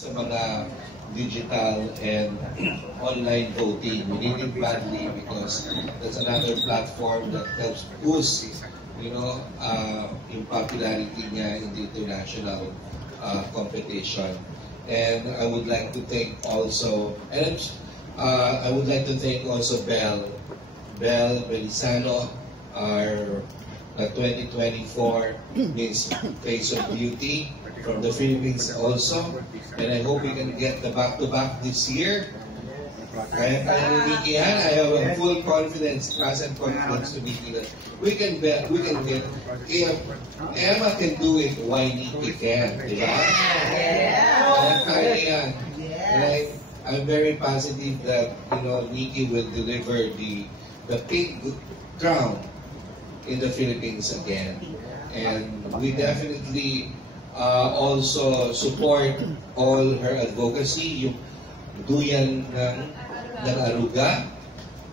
sa mga digital and online voting. We need it badly because that's another platform that helps boost, yung popularity niya in the international competition. And I would like to thank also, Bel Belisano, our 2024 Miss Face of Beauty from the Philippines also. And I hope we can get the back-to-back this year. I have a full confidence, trust and confidence to Nikki that we can get, if Emma can do it, why Nikki can't, diba? And I'm very positive that, Nikki will deliver the pink crown in the Philippines again. And we definitely also support all her advocacy, yung duyan ng Aruga.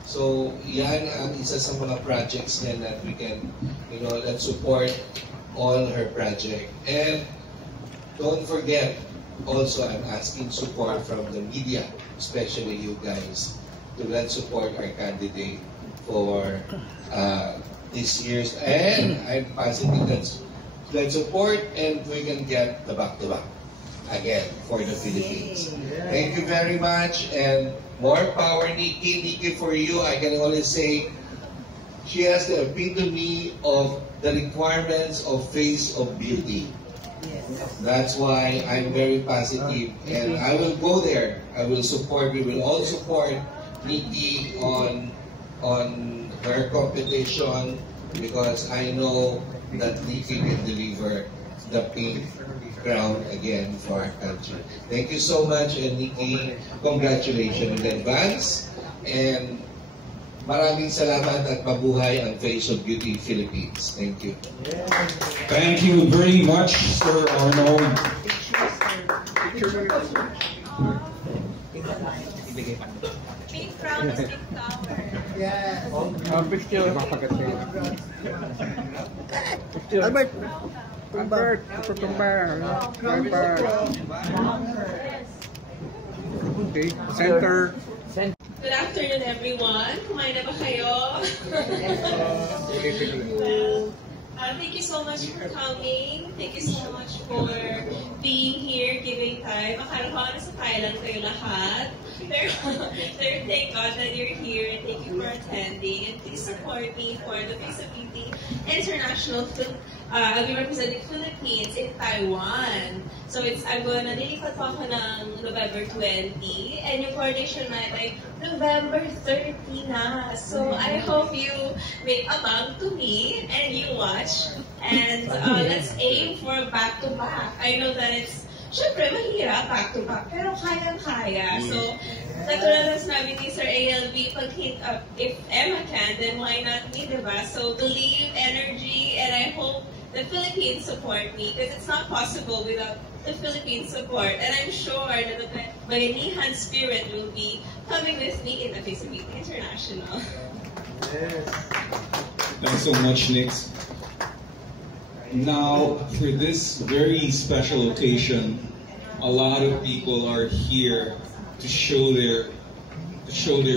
So, yan ang isa sa mga projects niya that we can, let's support all her project. And don't forget, also I'm asking support from the media, especially you guys, to let's support our candidate for this year's, and I'm positive let's support and we can get the back-to-back again for the Philippines. Thank you very much and more power, Nikki. Nikki, for you, I can only say she has the epitome of the requirements of Face of Beauty. That's why I'm very positive and I will go there. I will support, we will all support Nikki on her competition because I know that Nikki can deliver the pink crown again for our country. Thank you so much, and Nikki, congratulations in advance. And maraming salamat at mabuhay ang Face of Beauty Philippines. Thank you. Thank you very much, Sir Arnold. Pink crown is pink tower. Yeah. Picture. Albert. Albert, tutumba. Okay, center. Good afternoon, everyone. Kumain na ba kayo? Thank you so much for coming. Thank you so much for being here, giving time. Akala ko na sa Thailand kayo lahat. Pero thank God that you're here and thank you for attending. And please support me for the Face of Beauty International Film. I'll be representing Philippines in Taiwan. So nalilipat po ako ng November 20 and yung coronation night ay November 30 na. So I hope you make a mug to me and you watch. And let's aim for back-to-back. I know that it's syempre, mahirap back-to-back, pero kayang-kaya. So, katulad ng sinabi ni Sir ALB, if Emma can, then why not me, diba? So, believe, energy, and I hope the Philippines support me because it's not possible without the Philippine support. And I'm sure that the Bayanihan spirit will be coming with me in the Face of Beauty International. Yes. Thanks so much, Nix. Now, for this very special occasion, a lot of people are here to show their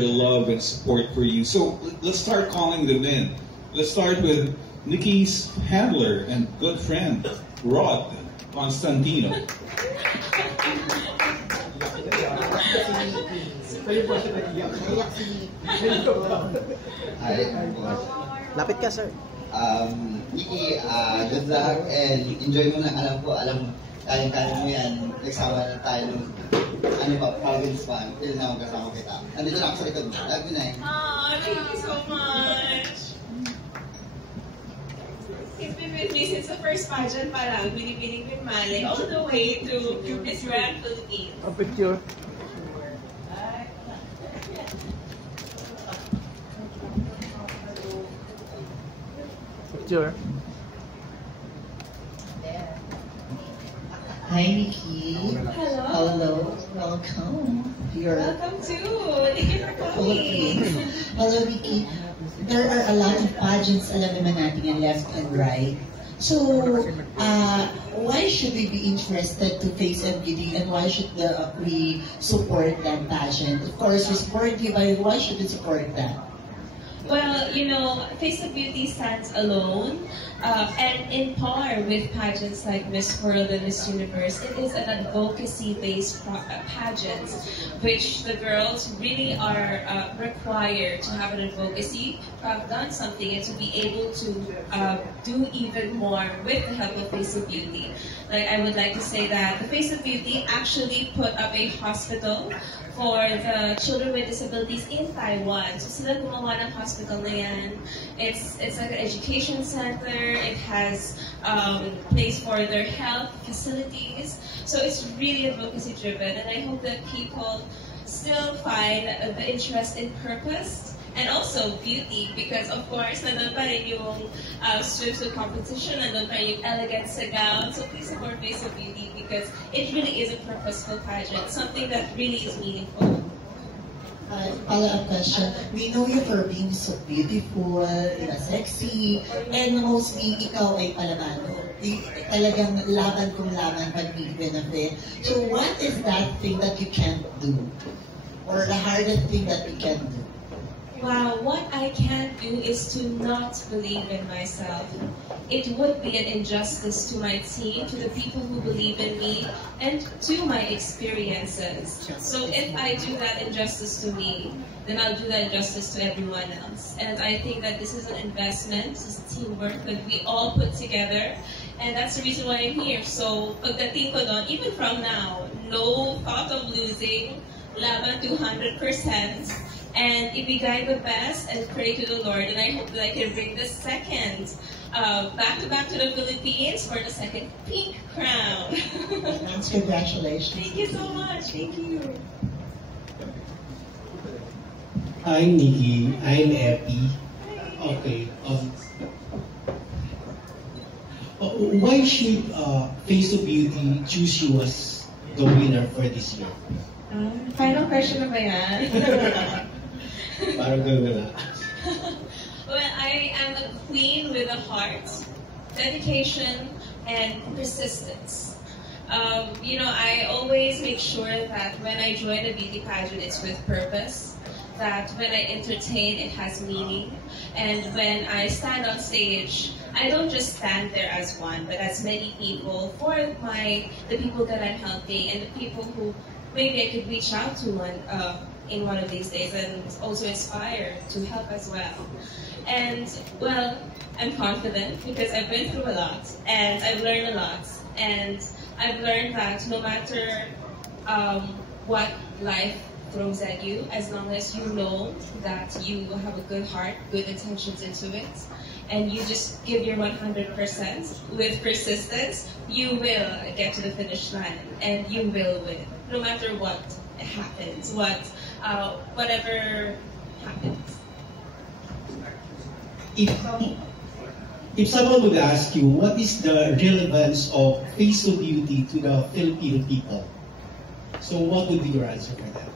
love and support for you. So let's start calling them in. Let's start with Nikki's handler and good friend, Rod Constantino. Lapit ka, sir. Nikki, good luck and enjoy mo na. Kayang-kaya mo yan. Nagsama na tayo ng province pa. Until na kasama kita. Nandito na ako sa likod mo. Love you, Nay. Thank you so much. He's been with me since the first pageant pa lang, Binibining Male, all the way to Miss Grand Philippines. A picture. Picture. Hi, Nikki. Hello. Hello. Welcome. Welcome to. Thank you for coming. Hello, Nikki. There are a lot of pageants, alam naman natin, ang left and right. So, why should we be interested to Face and Beauty, and why should we support that pageant? Of course, we support you, but why should we support that? Well, Face of Beauty stands alone, and in par with pageants like Miss World and Miss Universe. It is an advocacy-based pageant, which the girls really are required to have an advocacy, to have done something, and to be able to do even more with the help of Face of Beauty. Like, I would like to say that the Face of Beauty actually put up a hospital for the children with disabilities in Taiwan. So sila gumawa ng hospital na yan. It's like an education center. It has place for their health facilities. So it's really advocacy driven, and I hope that people still find the interest in purpose and also beauty, because of course nandun pa rin yung swimsuit competition, nandun pa rin yung elegance sa gown. So please support Face of Beauty, because it really is a purposeful pageant, something that really is meaningful. Follow-up question. We know you for being so beautiful, sexy, and mostly ikaw ay palabado. Talagang laban kung laban pag may benefit. So what is that thing that you can't do? Or the hardest thing that you can do? Wow, what I can't do is to not believe in myself. It would be an injustice to my team, to the people who believe in me, and to my experiences. So if I do that injustice to me, then I'll do that injustice to everyone else. And I think that this is an investment, this is teamwork that we all put together, and that's the reason why I'm here. So pagdating ko doon, even from now, no thought of losing, laban 200%. And ibigay the best and pray to the Lord, and I hope that I can bring the second back-to-back to the Philippines for the second pink crown. Congratulations. Thank you so much. Thank you. I'm Nikki. I'm Epi. Okay. Why should Face of Beauty choose you as the winner for this year? Final question na ba yan? Parang gano'n na. Well, I am a queen with a heart, dedication, and persistence. I always make sure that when I join a beauty pageant, it's with purpose. That when I entertain, it has meaning. And when I stand on stage, I don't just stand there as one, but as many people for the people that I'm helping, and the people who maybe I could reach out to in one of these days, and also inspire to help as well. And well, I'm confident because I've been through a lot, and I've learned a lot, and I've learned that no matter what life throws at you, as long as you know that you have a good heart, good intentions into it, and you just give your 100% with persistence, you will get to the finish line, and you will win, no matter what happens, whatever happens. If someone would ask you, what is the relevance of Face of Beauty to the Filipino people? So what would be your answer for that?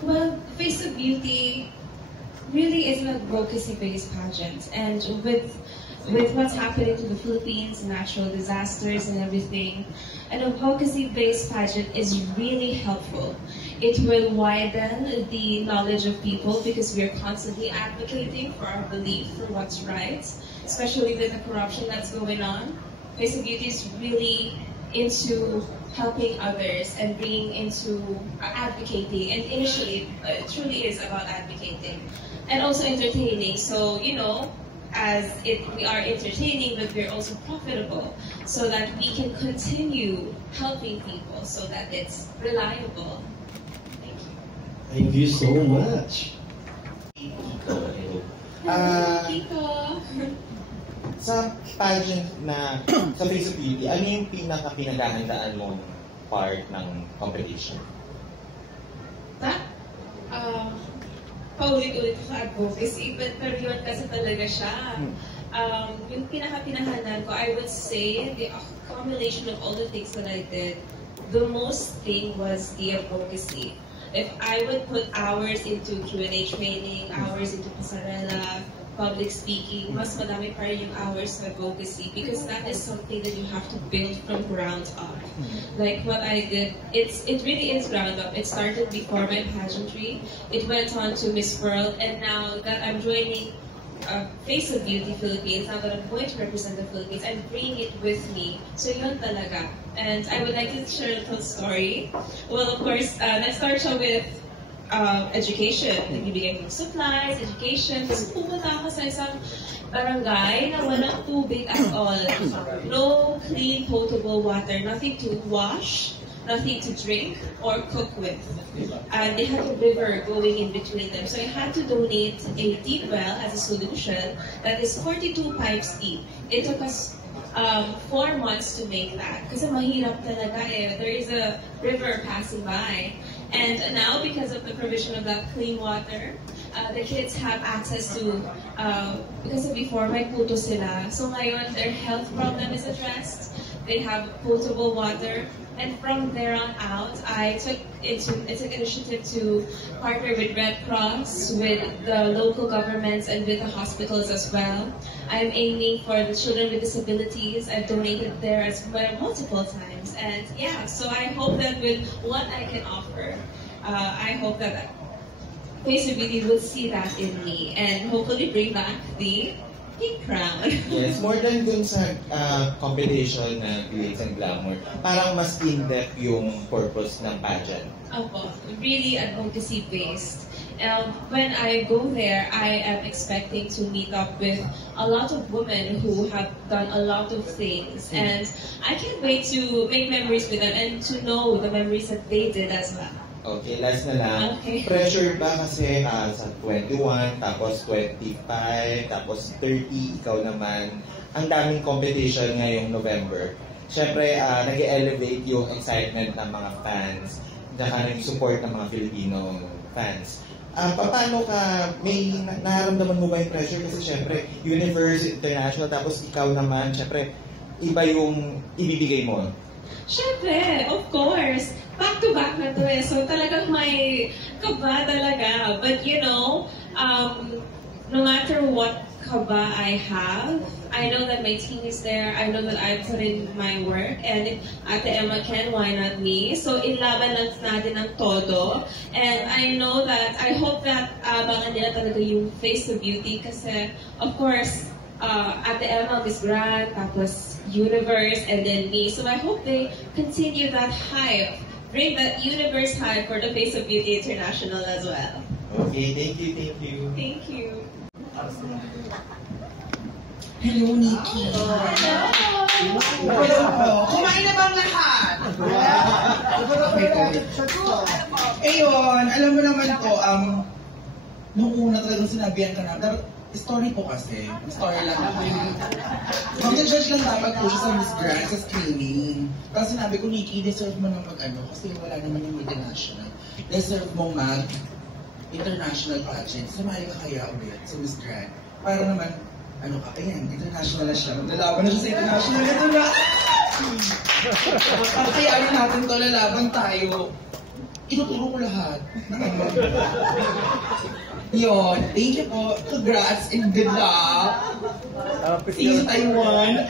Well, Face of Beauty really is an advocacy-based pageant, and with what's happening to the Philippines, natural disasters and everything, an advocacy-based pageant is really helpful. It will widen the knowledge of people because we are constantly advocating for our belief for what's right, especially with the corruption that's going on. Face of Beauty is really into helping others and bringing into advocating, and initially it truly is about advocating and also entertaining. So we are entertaining, but we're also profitable, so that we can continue helping people, so that it's reliable. Thank you so much. Kiko. Sa pageant na sa Face of Beauty, ano yung pinaka-pinaghahandaan mong part ng competition? Paulit-ulit sa advocacy, pero yun kasi talaga siya. Yung pinaka-pinahandaan ko, I would say, the accumulation of all the things that I did, the most thing was the advocacy. If I would put hours into Q&A training, hours into pasarela, public speaking, mas madami pa rin yung hours of advocacy because that is something that you have to build from ground up. Like what I did, it really is ground up. It started before my pageantry. It went on to Miss World, and now that I'm joining Face of Beauty Philippines, now that I'm going to represent the Philippines, I'm bringing it with me. So yun talaga. And I would like to share a little story. Well, of course, let's start with education. Nagbibigay ng supplies, education. Tapos pupunta ako sa isang barangay na walang tubig at all. No clean, potable water. Nothing to wash, nothing to drink or cook with. And they had a river going in between them. So I had to donate a deep well as a solution that is 42 pipes deep. It took us 4 months to make that. Kasi mahirap talaga eh. There is a river passing by. And now, because of the provision of that clean water, the kids have access to, because before may puto sila. So ngayon, their health problem is addressed. They have potable water. And from there on out, I took initiative to partner with Red Cross, with the local governments, and with the hospitals as well. I'm aiming for the children with disabilities. I've donated there as well multiple times. And yeah, so I hope that with what I can offer, I hope that Face of Beauty will see that in me and hopefully bring back the pink crown. Yes, more than dun sa competition na glitz and glamour, parang mas in-depth yung purpose ng pageant. Opo, really advocacy-based. When I go there, I am expecting to meet up with a lot of women who have done a lot of things. And I can't wait to make memories with them and to know the memories that they did as well. Okay, last na lang. Okay. Pressure ba kasi sa 21, tapos 25, tapos 30, ikaw naman. Ang daming competition ngayong November. Siyempre, nag-elevate yung excitement ng mga fans, yung support ng mga Filipino fans. Paano ka, may nararamdaman mo ba yung pressure? Kasi siyempre, Universe, International, tapos ikaw naman, siyempre, iba yung ibibigay mo. Siyempre, of course. Back-to-back na to eh. So talagang may kaba talaga. But you know, no matter what kaba I have, I know that my team is there. I know that I put in my work. And if Ate Emma can, why not me? So inlaban lang natin ang todo. And I know that, I hope that abangan nila talaga yung Face of Beauty. Kasi, of course, Ate Emma, Miss Grand, tapos Universe, and then me. So I hope they continue that hype. Bring that Universe hype for the Face of Beauty International as well. Okay, thank you, thank you. Thank you. Hello, Nikki. Hello po. Kumain na bang lahat? Ayun, alam mo naman po, nung una talagang sinabihan ka na, dapat story po kasi. Story lang ako. Mag-judge lang dapat po siya sa Miss Grand, sa screening. Tapos sinabi ko, Nikki, deserve mo na mag-ano kasi wala naman yung international. Deserve mo international pageant. Sumali ka kaya ulit sa Miss Grand. Para naman, ano ka, ayan, international na siya. Lalaban na siya sa international. Ito na! Kakayanin natin to, lalaban tayo. Ituturo ko lahat. Yun, thank you po. Congrats and good luck. See you, Taiwan.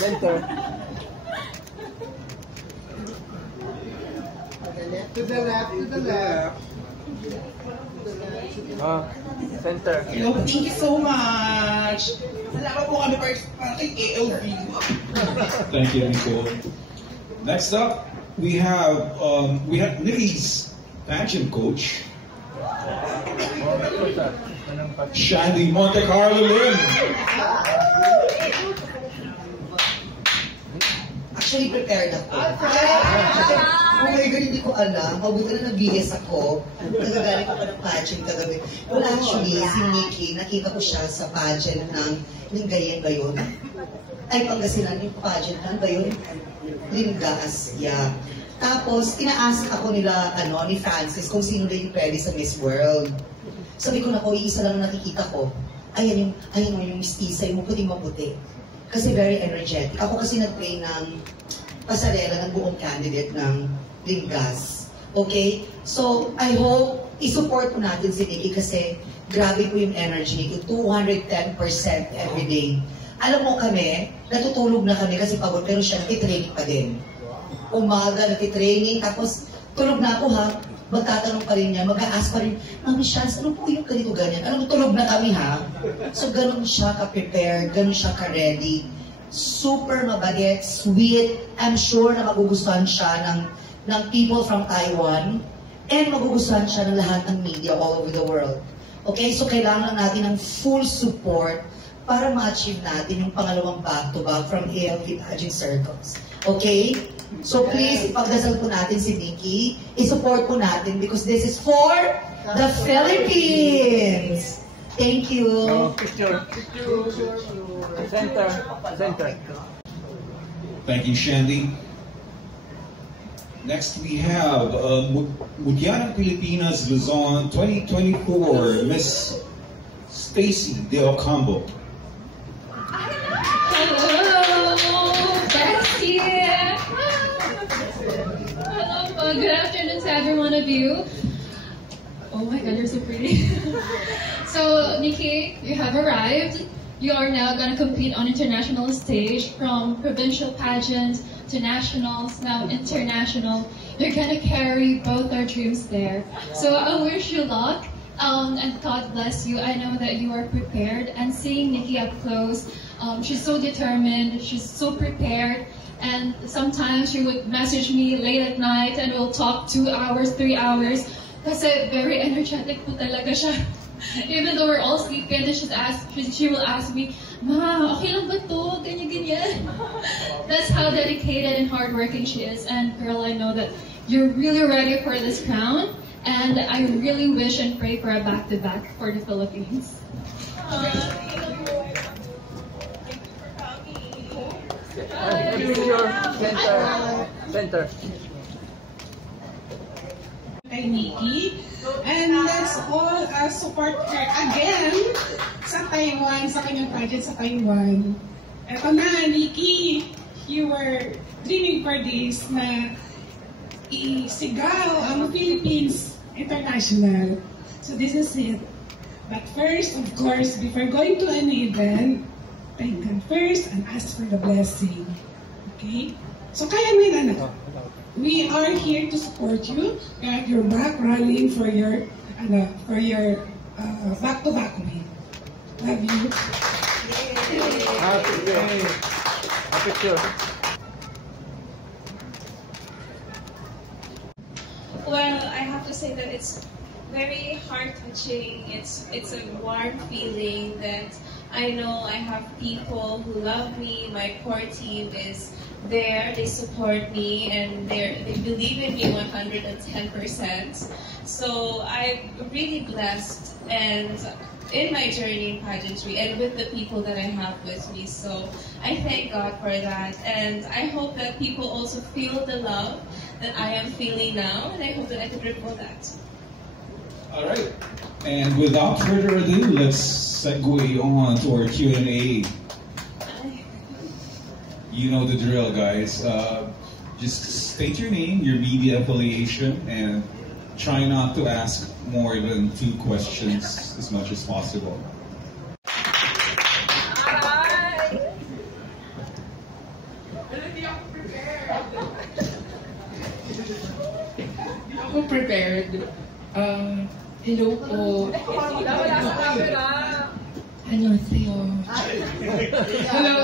Center. To the left, to the left. Center. Hello, thank you so much. Salamat po kami para kay ALV. Thank you, Nicole. Next up, we have Nikki's pageant coach, Shandy Monte Carlo Lim. Actually, prepared ako. Oh my God, hindi ko alam. Mabuti na nag-BS ako. Nagagaling ko pa ng pageant kagabi. Well, actually, si Nikki, nakita ko siya sa pageant ng Lingayen ba yun? Ay, Pangasinan, yung pageant ng ba yun? Lingas, yeah. Tapos, ina-ask ako nila, ni Francis, kung sino na yung pwede sa Miss World. Sabi ko na ko, isa lang nakikita ko. Ayan yung mistisa, yung maputi-maputi. Kasi very energetic. Ako kasi nag-play ng pasarela ng buong candidate ng Lingas. Okay? So, I hope isupport po natin si Nikki kasi grabe po yung energy Nikki, 210% every day. Alam mo kami, natutulog na kami kasi pagod, pero siya natitraining pa din. Umaga, natitraining, tapos tulog na ako ha, magtatanong pa rin niya, mag-a-ask pa rin, Mami Shans, ano po yung ganito ganyan? Alam mo, tulog na kami ha. So ganun siya ka-prepared, ganun siya ka-ready. Super mabagit, sweet. I'm sure na magugustuhan siya ng people from Taiwan and magugustuhan siya ng lahat ng media all over the world. Okay, so kailangan natin ng full support para ma-achieve natin yung pangalawang back-to-back from ALP Pageant Circles. Okay? So please, ipagdasal po natin si Nikki. I-support po natin because this is for the Philippines. Thank you. Picture. Center. Thank you, Shandy. Next we have Mudyanan Pilipinas Luzon 2024 Miss Stacy De Ocampo. Good afternoon to every one of you. Oh my god, you're so pretty. So, Nikki, you have arrived. You are now going to compete on international stage from provincial pageants to nationals, now international. You're going to carry both our dreams there. So I wish you luck and God bless you. I know that you are prepared, and seeing Nikki up close, she's so determined, she's so prepared. And sometimes she would message me late at night and we'll talk 2 hours, 3 hours. Kasi very energetic po talaga siya. Even though we're all sleeping, then she will ask me, Ma, okay lang ba to? Ganyan. That's how dedicated and hardworking she is. And girl, I know that you're really ready for this crown. And I really wish and pray for a back-to-back for the Philippines. Center. Kay Nikki. And let's all support her again sa Taiwan, sa kanyang project sa Taiwan. Eto na, Nikki, you were dreaming for this na isigaw ang Philippines International. So this is it. But first, of course, before going to any event, thank God first and ask for the blessing. Okay? So kaya mo yun, anak. We are here to support you. We have your back rallying for your back-to-back win. Love you. Picture. Well, I have to say that it's very heart-touching. It's a warm feeling that I know I have people who love me. My core team is there, they support me, and they believe in me 110%. So I'm really blessed and in my journey in pageantry and with the people that I have with me. So I thank God for that, and I hope that people also feel the love that I am feeling now, and I hope that I can ripple that. All right. And without further ado, let's segue on to our Q&A. You know the drill, guys. Just state your name, your media affiliation, and try not to ask more than 2 questions as much as possible. Ako prepared. Hello po. Annyeonghaseyo. Hello,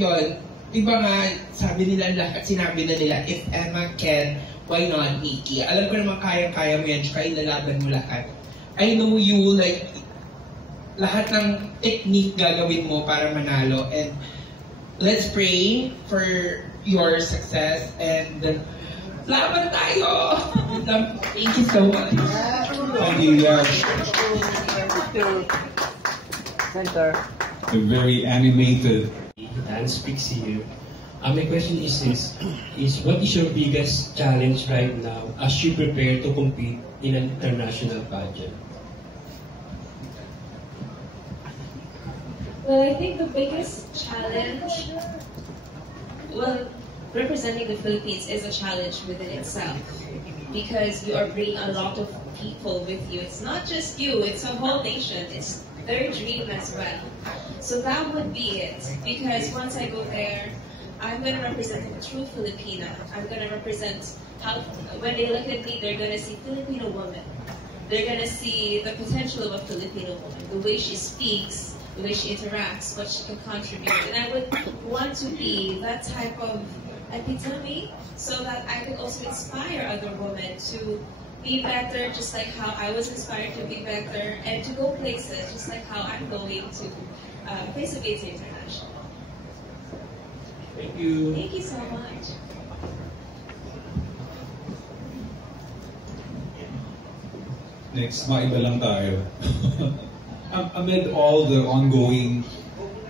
yun. Diba nga, sabi nila lahat, sinabi na nila, if Emma can, why not Nikki? Alam ko naman kaya-kaya mo yan, tsaka ilalaban mo lahat. I know you, like, lahat ng technique gagawin mo para manalo. And let's pray for your success. And laban tayo! Thank you so much. Thank you, guys. Center. They're very animated. Dan speaks here. My question is what is your biggest challenge right now as you prepare to compete in an international pageant? Well, I think the biggest challenge, representing the Philippines is a challenge within itself, because you are bringing a lot of people with you. It's not just you, it's a whole nation. It's their dream as well. So that would be it. Because once I go there, I'm going to represent a true Filipina. I'm going to represent how, when they look at me, they're going to see Filipino woman. They're going to see the potential of a Filipino woman, the way she speaks, the way she interacts, what she can contribute. And I would want to be that type of epitome so that I could also inspire other women to be better, just like how I was inspired to be better, and to go places, just like how I'm going to Face of AIDS International. Thank you. Thank you so much. Next, maiba lang tayo. Amid all the ongoing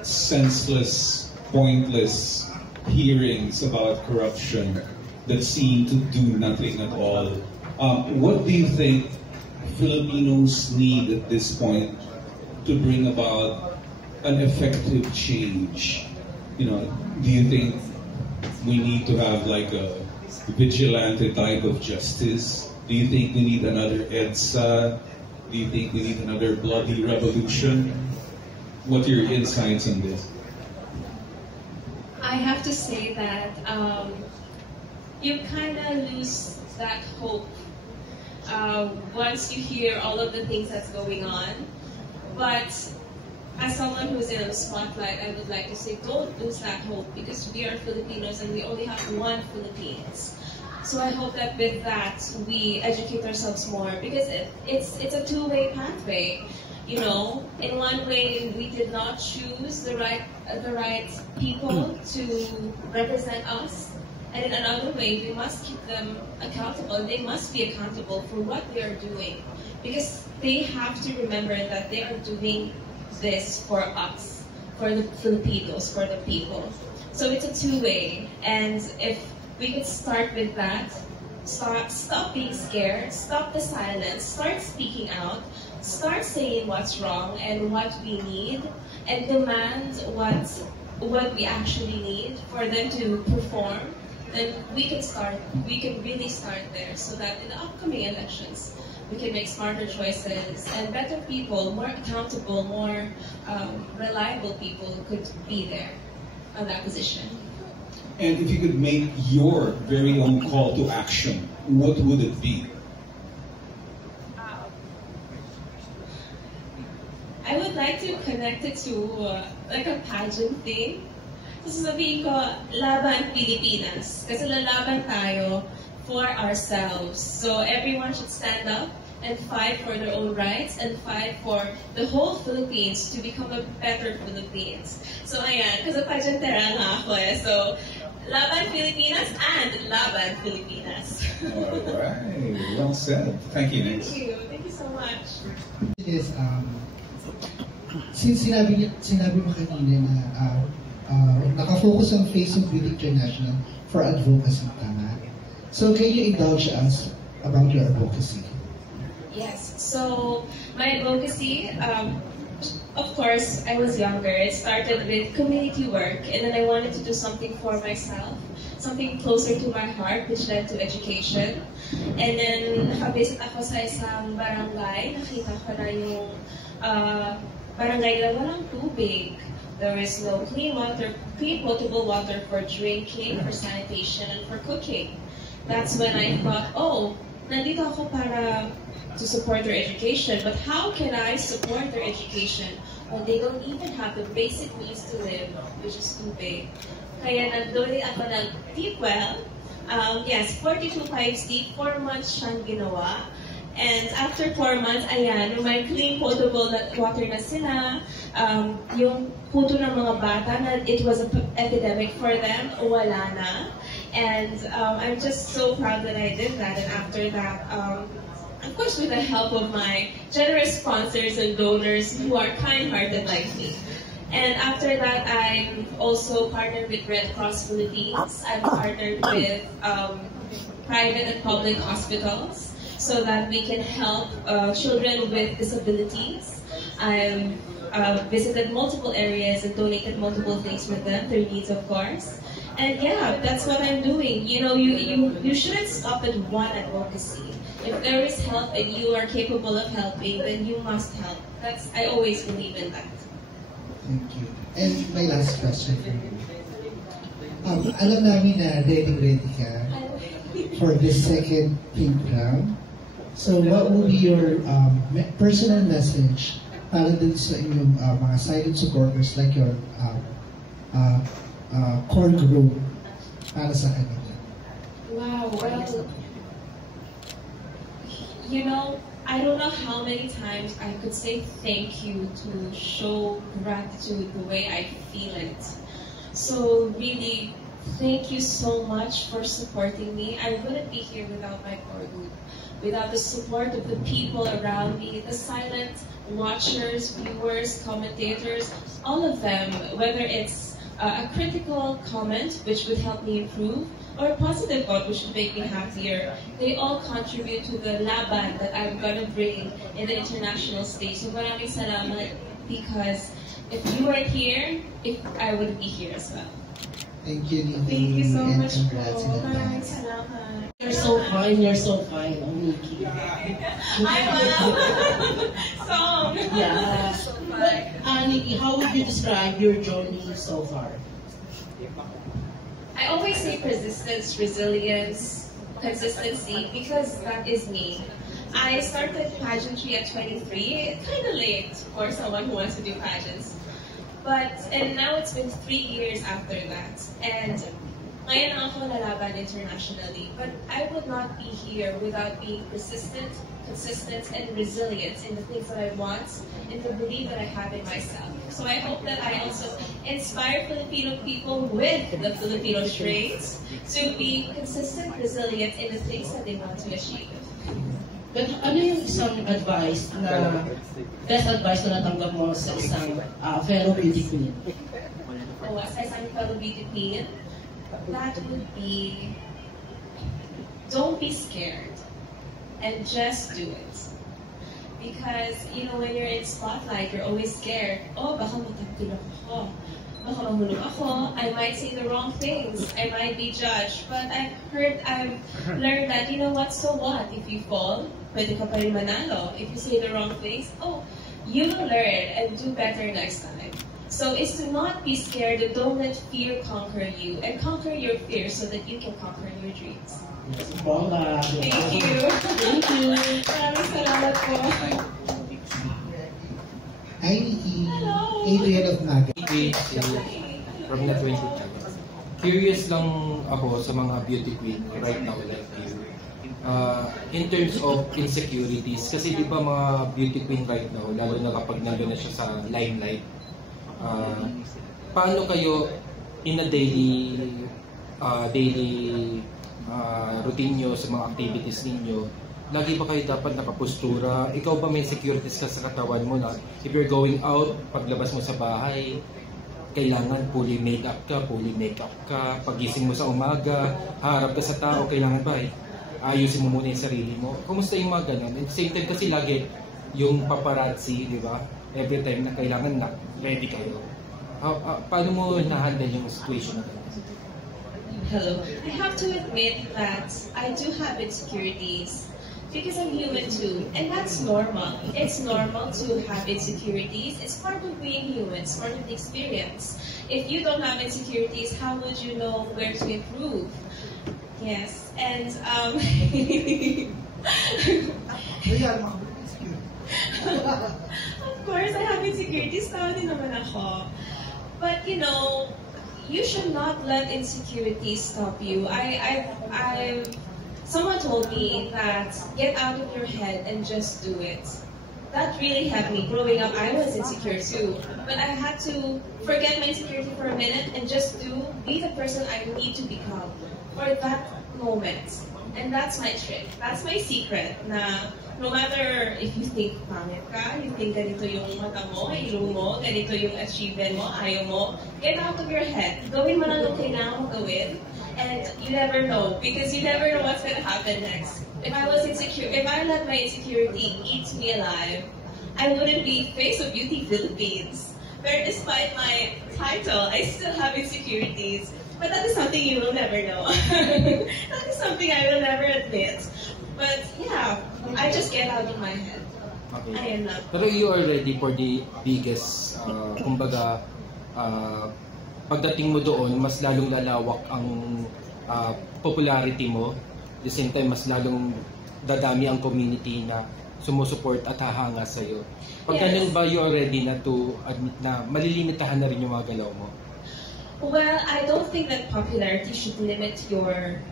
senseless, pointless hearings about corruption that seem to do nothing at all, what do you think Filipinos need at this point to bring about an effective change? You know, do you think we need to have like a vigilante type of justice? Do you think we need another EDSA? Do you think we need another bloody revolution? What are your insights on this? I have to say that you kind of lose that hope once you hear all of the things that's going on. But as someone who's in the spotlight, I would like to say, don't lose that hope, because we are Filipinos and we only have one Philippines. So I hope that with that, we educate ourselves more, because it's a two-way pathway. You know, in one way, we did not choose the right people to represent us, and in another way, we must keep them accountable. They must be accountable for what they are doing, because they have to remember that they are doing this for us, for the Filipinos, for the people. So it's a two-way, and if we could start with that, stop being scared, stop the silence, start speaking out, start saying what's wrong and what we need, and demand what we actually need for them to perform, then we can really start there, so that in the upcoming elections, we can make smarter choices, and better people, more accountable, more reliable people could be there on that position. And if you could make your very own call to action, what would it be? I would like to connect it to like a pageant thing. So sabihin ko, laban Pilipinas. Kasi lalaban tayo for ourselves. So everyone should stand up and fight for their own rights and fight for the whole Philippines to become a better Philippines. So ayan, kasi pageantera nga ako eh. So, laban Pilipinas and laban Pilipinas. Alright, well said. Thank you, Nix. Thank you so much. Yes, since sinabi mo kanina na nakafocus ang Face of Beauty International for advocacy, tama? So can you indulge us about your advocacy? Yes, so my advocacy, of course, I was younger. It started with community work, and then I wanted to do something for myself, something closer to my heart, which led to education. And then, nakabisit ako sa isang barangay. Nakita ko na yung barangay na walang tubig. There is no clean potable water for drinking, for sanitation, and for cooking. That's when I thought, oh, nandito ako para to support their education, but how can I support their education when they don't even have the basic means to live, which is tubig? Kaya nag-donate ako ng deep well. Yes, 42 pipes deep, 4 months siyang ginawa. And after 4 months, ayan, may clean potable water na sila. Yung puto ng mga bata, na it was an epidemic for them, wala na. And I'm just so proud that I did that. And after that, of course, with the help of my generous sponsors and donors who are kind-hearted like me. And after that, I'm also partnered with Red Cross Philippines. I'm partnered with private and public hospitals so that we can help children with disabilities. I've visited multiple areas and donated multiple things for them, their needs, of course. And yeah, that's what I'm doing. You know, you shouldn't stop at one advocacy. If there is help and you are capable of helping, then you must help. I always believe in that. Thank you. And my last question for you. Alam namin na ready ka for the second pink crown. So what will be your personal message para dun sa inyong mga silent supporters like your core group para sa kanila? Wow, well, you know, I don't know how many times I could say thank you to show gratitude the way I feel it. So really, thank you so much for supporting me. I wouldn't be here without my core group, without the support of the people around me, the silent watchers, viewers, commentators, all of them, whether it's a critical comment which would help me improve, or a positive one which would make me happier. They all contribute to the laban that I'm gonna bring in the international stage. So maraming salamat, because if you weren't here, I wouldn't be here as well. Thank you, Nikki. Thank you so and much congrats in po. advance. Maraming salamat. You're so fine, oh, Nikki. I love song. Yeah. But, Nikki, how would you describe your journey so far? I always say persistence, resilience, consistency, because that is me. I started pageantry at 23, kind of late for someone who wants to do pageants. And now it's been 3 years after that. And ngayon lang ako lalaban internationally. But I would not be here without being persistent, consistent, and resilient in the things that I want, and the belief that I have in myself. So I hope that I also inspire Filipino people with the Filipino traits to be consistent, resilient in the things that they want to achieve. But ano yung isang best advice na natanggap mo sa isang fellow beauty queen? Oh, as isang fellow beauty queen, that would be, don't be scared and just do it. Because, you know, when you're in spotlight, you're always scared. Oh, baka matagtulak ako. Baka mahulog ako. I might say the wrong things. I might be judged. But I've learned that, you know what, so what? If you fall, pwede ka pa rin manalo. If you say the wrong things, oh, you will learn and do better next time. So it's to not be scared and don't let fear conquer you. And conquer your fear so that you can conquer your dreams. Thank you. Thank you. Maraming salamat po. Hi, Nikki. Adrian of Naga. From the 20 Curious lang ako sa mga beauty queen right now like you. In terms of insecurities, kasi di ba mga beauty queen right now, lalo na kapag nandun na siya sa limelight, paano kayo in a daily routine nyo sa mga activities ninyo, lagi ba kayo dapat nakapustura? Ikaw ba may insecurities ka sa katawan mo na if you're going out, paglabas mo sa bahay, kailangan fully makeup ka, pagising mo sa umaga, harap ka sa tao, kailangan ba ayusin mo muna yung sarili mo? Kumusta yung mga ganun? At the same time kasi lagi yung paparazzi, di ba? Every time na kailangan na ready kayo. Paano mo na-handle yung situation na ganun? Hello. I have to admit that I do have insecurities because I'm human too, and that's normal. It's normal to have insecurities. It's part of being human. It's part of the experience. If you don't have insecurities, how would you know where to improve? Yes, and of course, I have insecurities. Tao din naman ako. But you know, you should not let insecurities stop you. Someone told me that get out of your head and just do it. That really helped me. Growing up, I was insecure too. But I had to forget my insecurity for a minute and just be the person I need to become for that moment. And that's my trick. That's my secret. Na no matter if you think pangit ka, you think ganito yung mata mo, ilong mo, ganito yung achievement mo, ayaw mo, get out of your head. Gawin mo lang ang kailangan mo gawin. And you never know, because you never know what's going to happen next. If I was insecure, if I let my insecurity eat me alive, I wouldn't be Face of Beauty Philippines. But despite my title, I still have insecurities. But that is something you will never know. That is something I will never admit. But yeah, I just get out of my head. Okay. I am not. Pero you are ready for the biggest, kumbaga, pagdating mo doon, mas lalong lalawak ang popularity mo. At the same time, mas lalong dadami ang community na sumusuport at hahanga sa'yo. Pag ganun ba, you are ready na to admit na malilimitahan na rin yung mga galaw mo? Well, I don't think that popularity should limit your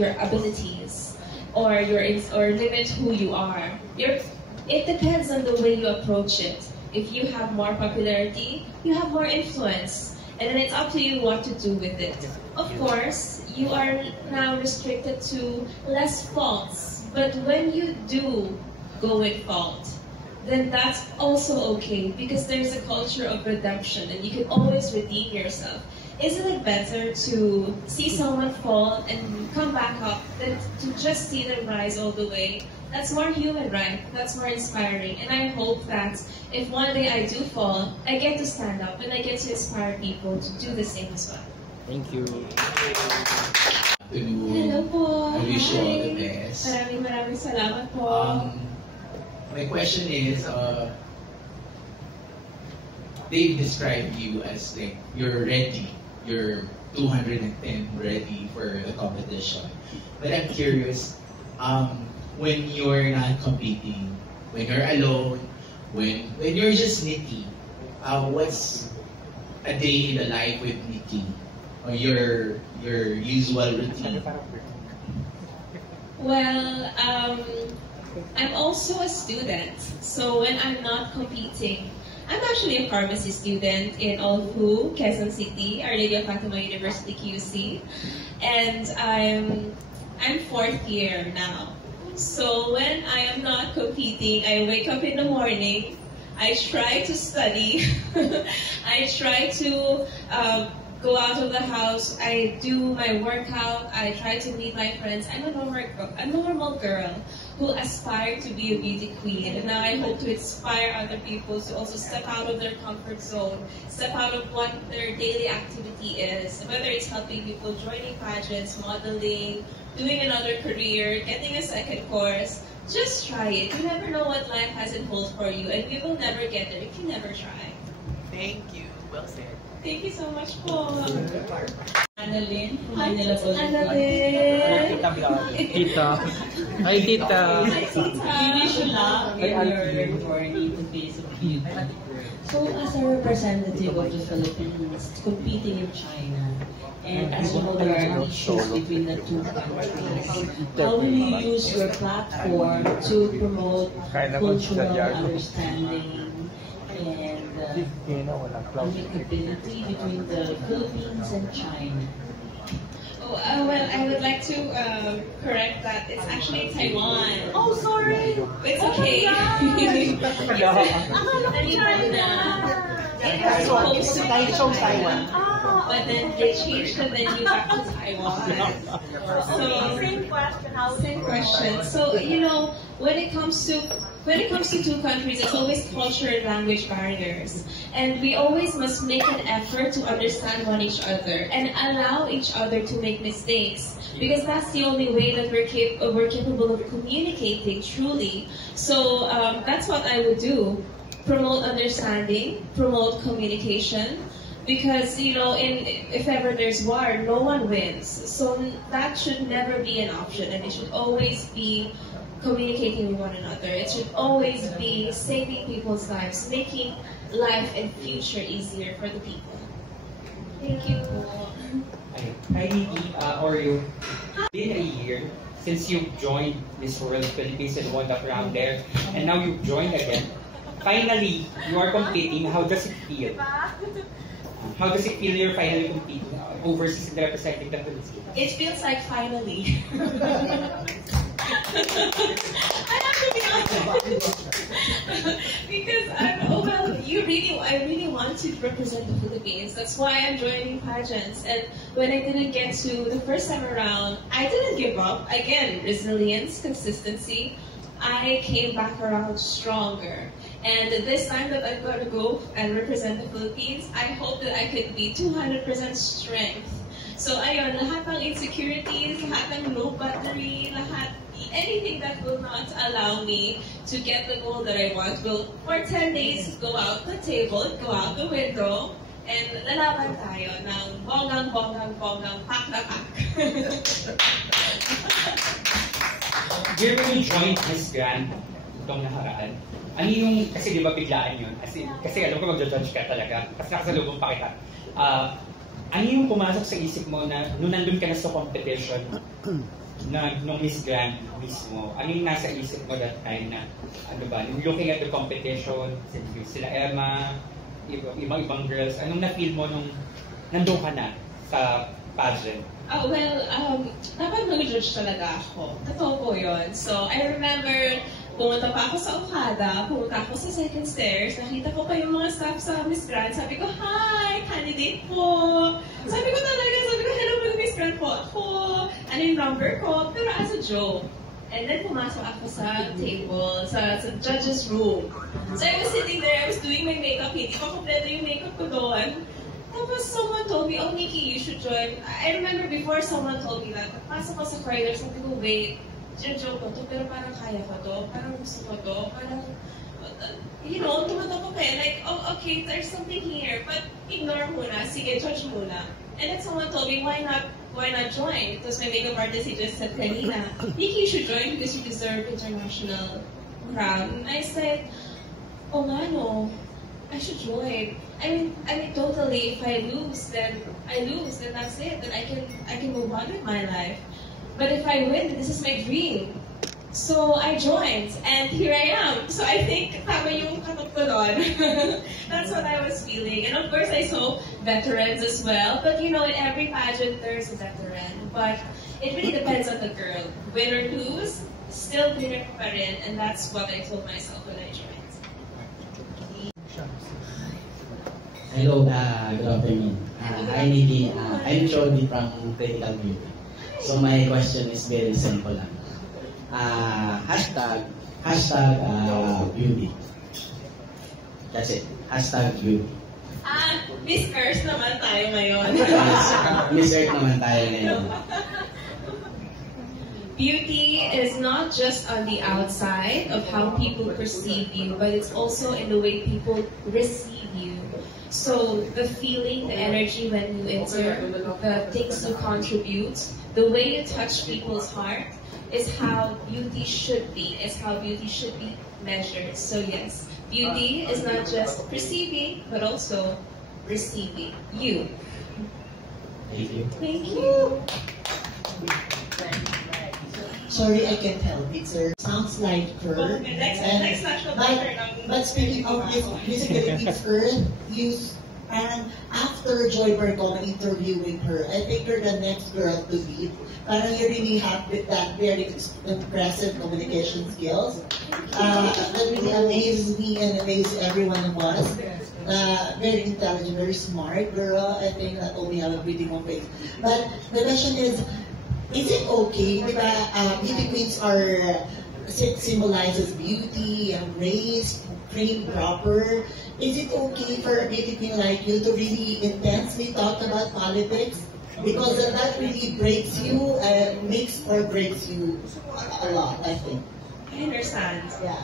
abilities or limit who you are. It depends on the way you approach it. If you have more popularity, you have more influence, and then it's up to you what to do with it. Of course, you are now restricted to less faults, but when you do go with fault, then that's also okay because there's a culture of redemption and you can always redeem yourself. Isn't it better to see someone fall and come back up than to just see them rise all the way? That's more human, right? That's more inspiring. And I hope that if one day I do fall, I get to stand up and I get to inspire people to do the same as well. Thank you. Hello po. I wish you all the best. Maraming salamat po. My question is, they've described you as like you're ready, you're 210 ready for the competition. But I'm curious, when you're not competing, when you're alone, when you're just Nikki, what's a day in the life with Nikki, or your usual routine? Well, I'm also a student, so when I'm not competing, I'm actually a pharmacy student in Olfu, Quezon City, Our Lady of Fatima University, QC, and I'm fourth year now. So when I am not competing, I wake up in the morning, I try to study, I try to go out of the house, I do my workout, I try to meet my friends. I'm a normal girl who aspire to be a beauty queen, and now I hope to inspire other people to also step out of their comfort zone, step out of what their daily activity is, whether it's helping people joining pageants, modeling, doing another career, getting a second course. Just try it. You never know what life has in hold for you, and we will never get there if you never try. Thank you. Well said. Thank you so much po. Annalyn from Hi, Manila Police. Annalyn. Tita. Hi, Tita. We wish you luck in your journey to face of beauty. So, as a representative of the Philippines competing in China, and as you know, there are issues between the two countries. How will you use your platform to promote cultural understanding and amicability between the Philippines and China? Oh, well, I would like to correct that. It's actually Taiwan. Oh, sorry. It's okay. Taiwan. But then they changed the venue back to Taiwan. So same question. So you know, when it comes to two countries, it's always culture and language barriers, and we always must make an effort to understand one each other and allow each other to make mistakes, because that's the only way that we're capable of communicating truly. So that's what I would do: promote understanding, promote communication. Because, you know, if ever there's war, no one wins. So that should never be an option, and it should always be communicating with one another. It should always be saving people's lives, making life and future easier for the people. Thank you. Hi, Nikki, Oreo. It's been a year since you joined Miss World Philippines and won the crown there, and now you've joined again. Finally, you are competing. How does it feel? How does it feel you're finally competing overseas and representing the Philippines? It feels like finally. I have to be honest. Because I really want to represent the Philippines. That's why I'm joining pageants. And when I didn't get to the first time around, I didn't give up. Again, resilience, consistency. I came back around stronger. And this time that I've got to go and represent the Philippines, I hope that I could be 200% strength. So ayun, lahat ng insecurities, lahat ng low battery, anything that will not allow me to get the goal that I want will, for 10 days, go out the table, go out the window, and lalaban tayo ng bonggang, pak na pak. Dear, when you joined Miss Grand itong nakaraan, ano yung, kasi di ba biglaan yun? Kasi alam ko magja-judge ka talaga, kasi nakasalubong pa kita. Ano yung pumasok sa isip mo na nung nandun ka na sa competition na nung Miss Grand mismo, ano yung nasa isip mo that time na, ano ba, looking at the competition, sila Emma, ibang girls, anong na-feel mo nung nandun ka na sa pageant? Oh, well, dapat mag-judge talaga ako. Totoo po yun. So, I remember, pumunta pa ako sa Okada, pumunta ako sa second stairs, nakita ko pa yung mga staff sa Miss Grand, sabi ko, hi, candidate po. Sabi ko, hello po, Miss Grand po ako. Ano yung number ko? Pero as a joke. And then pumasok ako sa table, sa judge's room. So I was sitting there, I was doing my makeup, hindi pa kompleto yung makeup ko doon. Tapos someone told me, oh Nikki, you should join. I remember before someone told me that, pasok ko sa corridor, sabi ko, wait, joke ko to, pero parang kaya ko to, parang gusto ko to, parang, tumatak ko kaya, like, oh, okay, there's something here, but ignore muna, sige, judge muna. And then someone told me, why not join? It was my makeup artist, he just said, kanina, Nikki, you should join because you deserve international crown. And I said, oh nga, no, I should join. I mean, totally, if I lose, then that's it, then I can move on with my life. But if I win, this is my dream. So I joined, and here I am. So I think tama yung katok ko doon. That's what I was feeling. And of course, I saw veterans as well. But in every pageant, there's a veteran. But it really depends on the girl. Win or lose, still winner pa rin. And that's what I told myself when I joined. Hello, good afternoon. Hi, Nikki. I'm Jody from Critical Beauty. So my question is very simple lang. Hashtag beauty. That's it. Hashtag beauty. Miss Earth naman tayo ngayon. Miss Earth naman tayo ngayon. Beauty is not just on the outside of how people perceive you, but it's also in the way people receive you. So the feeling, the energy when you enter, the things you contribute, the way you touch people's heart is how beauty should be, is how beauty should be measured. So yes, beauty is not just perceiving, but also receiving you. Thank you. Thank you. Sorry, I can't help it, sir. Sounds like her. But speaking of Music Philippines Earth, and after Joy Bergoma interviewing her, I think you're the next girl to beat. Parang you really have that very impressive communication skills. That really amazes me and amazes every one of us. Very intelligent, very smart girl. I think not only have a pretty one face. But the question is it okay? Diba, beauty queens are symbolizes beauty and grace, pretty proper. Is it okay for a beauty queen like you to really intensely talk about politics? Because that really breaks you, makes or breaks you a lot, I think. I understand. Yeah.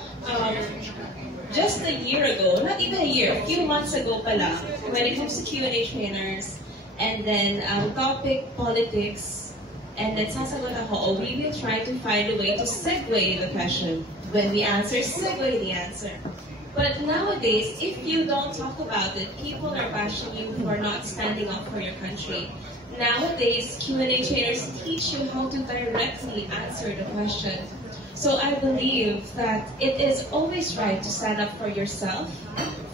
Just a year ago, not even a year, a few months ago pala, when it comes to Q&A trainers, and then topic politics, and then sasagot ako, we will try to find a way to segue the question. When we answer, segue the answer. But nowadays, if you don't talk about it, people are bashing you for not standing up for your country. Nowadays, Q&A trainers teach you how to directly answer the question. So I believe that it is always right to stand up for yourself,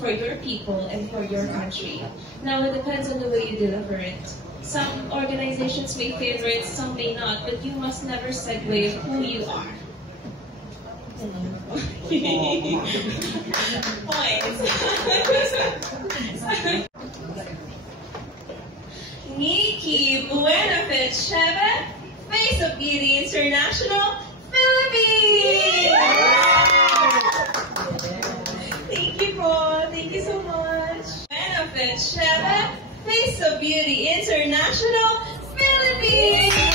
for your people, and for your country. Now, it depends on the way you deliver it. Some organizations may favor it, some may not, but you must never segue who you are. Nikki Buenafit-Chavez, Face of Beauty International, Philippines! of Beauty International Philippines!